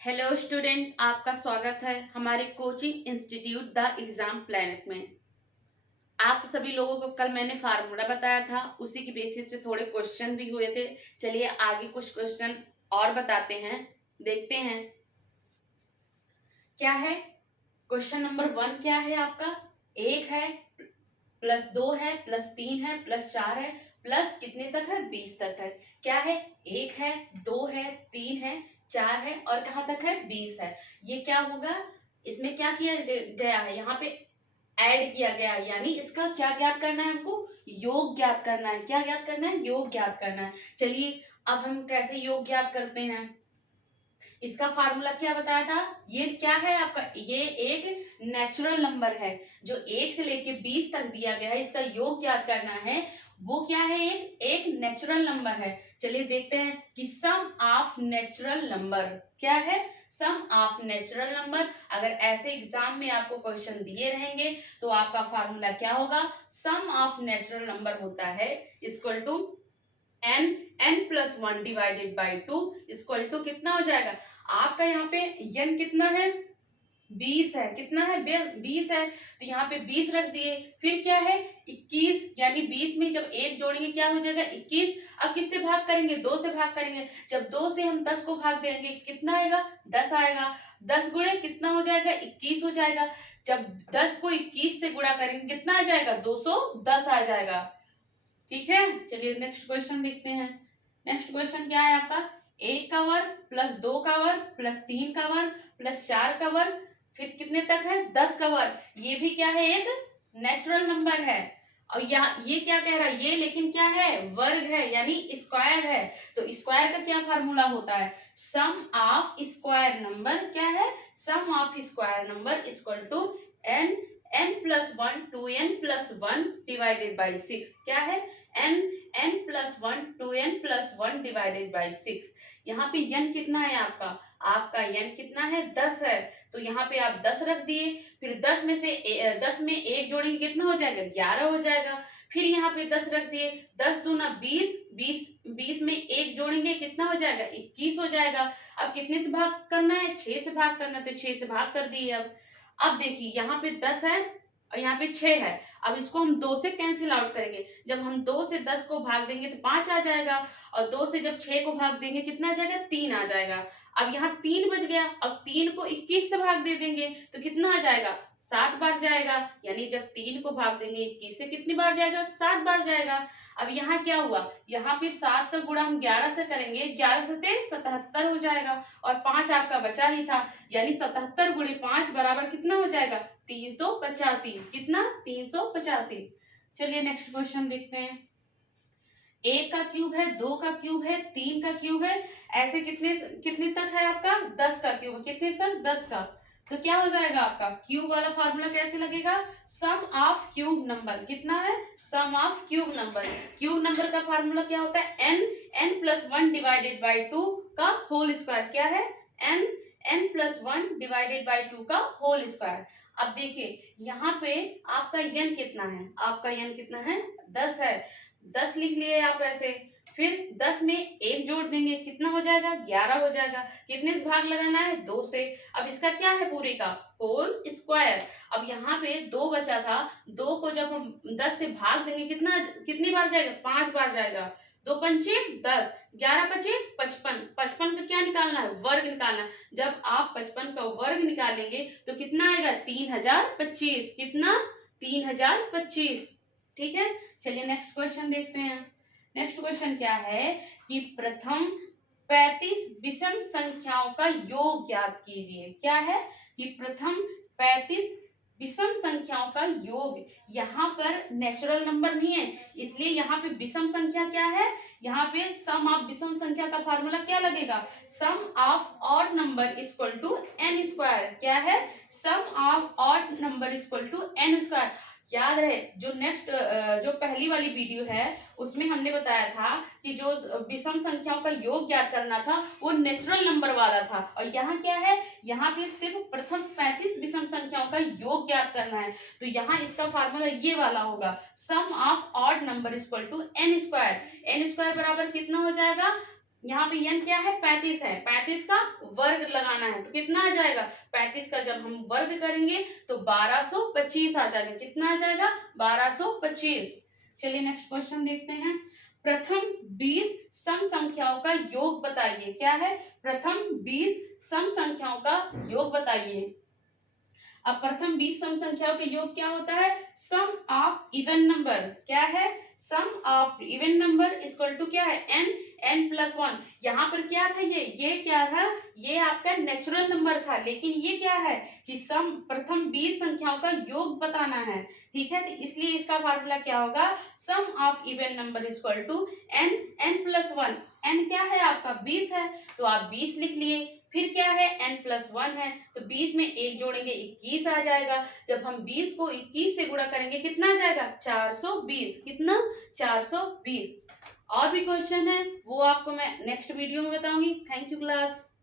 Hello student, आपका स्वागत है हमारे coaching institute the exam planet में। आप सभी लोगों को कल मैंने फार्मूला बताया था, उसी की बेसिस पे थोड़े क्वेश्चन भी हुए थे। चलिए आगे कुछ क्वेश्चन और बताते हैं, देखते हैं क्या है। क्वेश्चन नंबर 1 क्या है आपका? 1 है, +2 है, +3 है, +4 है, प्लस कितने तक है? 20 तक है। क्या है? 1 है, 2 है, 3 है, 4 है और कहाँ तक है? 20 है। ये क्या होगा? इसमें क्या किया गया है? यहाँ पे ऐड किया गया है, यानी इसका क्या ज्ञात करना है हमको? योग ज्ञात करना है। क्या ज्ञात करना है? योग ज्ञात करना है। चलिए अब हम कैसे योग ज्ञात करते हैं। इसका फार्मूला क्या बताया था? ये क्या है आपका? ये एक नेचुरल नंबर है जो 1 से लेके 20 तक दिया गया है। इसका योग ज्ञात करना है। वो क्या है? एक नेचुरल नंबर है। चलिए देखते हैं कि सम ऑफ नेचुरल नंबर क्या है। सम ऑफ नेचुरल नंबर, अगर ऐसे एग्जाम में आपको क्वेश्चन दिए रहेंगे तो आपका फार्मूला क्या होगा? सम ऑफ नेचुरल नंबर होता है equal to n+1 divided by 2 equal to कितना हो जाएगा आपका? यहाँ पे n कितना है? 20 है। कितना है? 20 है, तो यहाँ पे 20 रख दिए। फिर क्या है? 21, यानी 20 में जब 1 जोड़ेंगे क्या हो जाएगा? 21। अब किससे भाग करेंगे? 2 से भाग करेंगे। जब 2 से हम 10 को भाग देंगे कितना आएगा? 10 आएगा। 10 गुणे कितना हो जाएगा? 21 हो जाएगा। जब 10 को 21 से गुणा करेंगे कितना आ जाएगा? 210 आ जाएगा। ठीक है, चलिए नेक्स्ट क्वेश्चन देखते हैं। नेक्स्ट क्वेश्चन क्या है आपका? 1 का वर्ग +2 का वर्ग +3 का वर्ग +4 का वर्ग, फिर कितने तक है? 10 का वर्ग। ये भी क्या है? एक नेचुरल नंबर है। और यहाँ ये क्या कह रहा है? ये लेकिन क्या है? वर्ग है, यानी स्क्वायर है। तो स्क्वायर का क्या फार्मूला होता है? सम ऑफ स्क्वायर नंबर क्या है? Sum of square number equal to n+1 2n+1 divided by 6। क्या है? n+1 2n+1 divided by 6। यहाँ पे n कितना है आपका? आपका n कितना है? 10 है। तो यहाँ पे आप 10 रख दिए। फिर 10 में से 10 में 1 जोड़ेंगे कितना हो जाएगा? 11 हो जाएगा। फिर यहाँ पे 10 रख दिए। 10 दूना 20, 20 में 1 जोड़ेंगे कितना हो जाएगा? 21 हो जाएगा। अब कितने से भाग करना है? 6 से भाग करना है, तो 6 से भाग कर दिए। अब देखिए यहाँ पे 10 है और यहाँ पे 6 है। अब इसको हम 2 से कैंसिल आउट करेंगे। जब हम 2 से 10 को भाग देंगे तो 5 आ जाएगा, और 2 से जब 6 को भाग देंगे कितना आ जाएगा? 3 आ जाएगा। अब यहाँ 3 बच गया। अब 3 को 21 से भाग दे देंगे तो कितना आ जाएगा? 7 बार जाएगा। यानी जब 3 को भाग देंगे 21 से कितनी बार जाएगा? 7 बार जाएगा। अब यहाँ क्या हुआ? यहाँ पे 7 का गुणा हम 11 से करेंगे, 11 से 77 हो जाएगा, और 5 आपका बचा ही था। यानी 77 गुणे 5 बराबर कितना हो जाएगा? 385। कितना? 385। चलिए नेक्स्ट क्वेश्चन देखते हैं। 1 का क्यूब है, 2 का क्यूब है, 3 का क्यूब है, ऐसे कितने कितने तक है आपका? 10 का क्यूब। कितने तक? 10 का। तो क्या हो जाएगा आपका? क्यूब वाला फार्मूला कैसे लगेगा? Sum of cube number. कितना है? Sum of cube number. Cube number का फार्मूला क्या होता है? n+1 डिवाइडेड बाई 2 का होल स्क्वायर। क्या है? n+1 डिवाइडेड बाई 2 का होल स्क्वायर। अब देखिए यहाँ पे आपका n कितना है? आपका n कितना है? 10 है। 10 लिख लिए आप ऐसे। फिर 10 में 1 जोड़ देंगे कितना हो जाएगा? 11 हो जाएगा। कितने से भाग लगाना है? 2 से। अब इसका क्या है? पूरे का होल स्क्वायर। अब यहाँ पे 2 बचा था, 2 को जब हम 10 से भाग देंगे कितना कितनी बार जाएगा? 5 बार जाएगा। 2 पंचे 10, 11 पचे 55। 55 का क्या निकालना है? वर्ग निकालना है। जब आप 55 का वर्ग निकालेंगे तो कितना आएगा? 3025। कितना? 3025। ठीक है, चलिए नेक्स्ट क्वेश्चन देखते हैं। नेक्स्ट क्वेश्चन क्या है कि प्रथम 35 विषम संख्याओं का योग ज्ञात कीजिए। क्या है कि प्रथम 35 विषम संख्याओं का योग। यहाँ पर नेचुरल नंबर नहीं है, इसलिए यहाँ पे विषम संख्या क्या है? यहाँ पे सम ऑफ विषम संख्या का फार्मूला क्या लगेगा? Sum of odd number equal to n square. क्या है? Sum of odd number equal to n square. याद रहे जो नेक्स्ट जो पहली वाली वीडियो है उसमें हमने बताया था कि जो विषम संख्याओं का योग ज्ञात करना था वो नेचुरल नंबर वाला था, और यहाँ क्या है? यहाँ पे सिर्फ प्रथम 35 विषम संख्याओं का योग ज्ञात करना है। तो यहाँ इसका फार्मूला ये वाला होगा, sum of odd number equal to n square. N square बराबर कितना हो जाएगा? यहाँ पे n क्या है 35 है, 35 का वर्ग लगाना है तो कितना आ जाएगा 35 का जब हम वर्ग करेंगे तो 1225 आ जाएगा। कितना आ जाएगा 1225। चलिए नेक्स्ट क्वेश्चन देखते हैं। प्रथम 20 सम संख्याओं का योग बताइए। क्या है प्रथम 20 सम संख्याओं का योग बताइए। अब प्रथम 20 सम संख्याओं के योग क्या होता है सम ऑफ इवन नंबर। क्या है sum of even number equal to क्या है n+1। यहाँ पर क्या था ये क्या था ये आपका नेचुरल नंबर था, लेकिन ये क्या है कि सम प्रथम 20 संख्याओं का योग बताना है। ठीक है, तो इसलिए इसका फार्मूला क्या होगा sum of even number equal to n+1। n क्या है आपका 20 है तो आप 20 लिख लिए, फिर क्या है n+1 है तो 20 में एक जोड़ेंगे 21 आ जाएगा। जब हम 20 को 21 से गुणा करेंगे कितना आ जाएगा 420। कितना 420। और भी क्वेश्चन है वो आपको मैं नेक्स्ट वीडियो में बताऊंगी। Thank you class.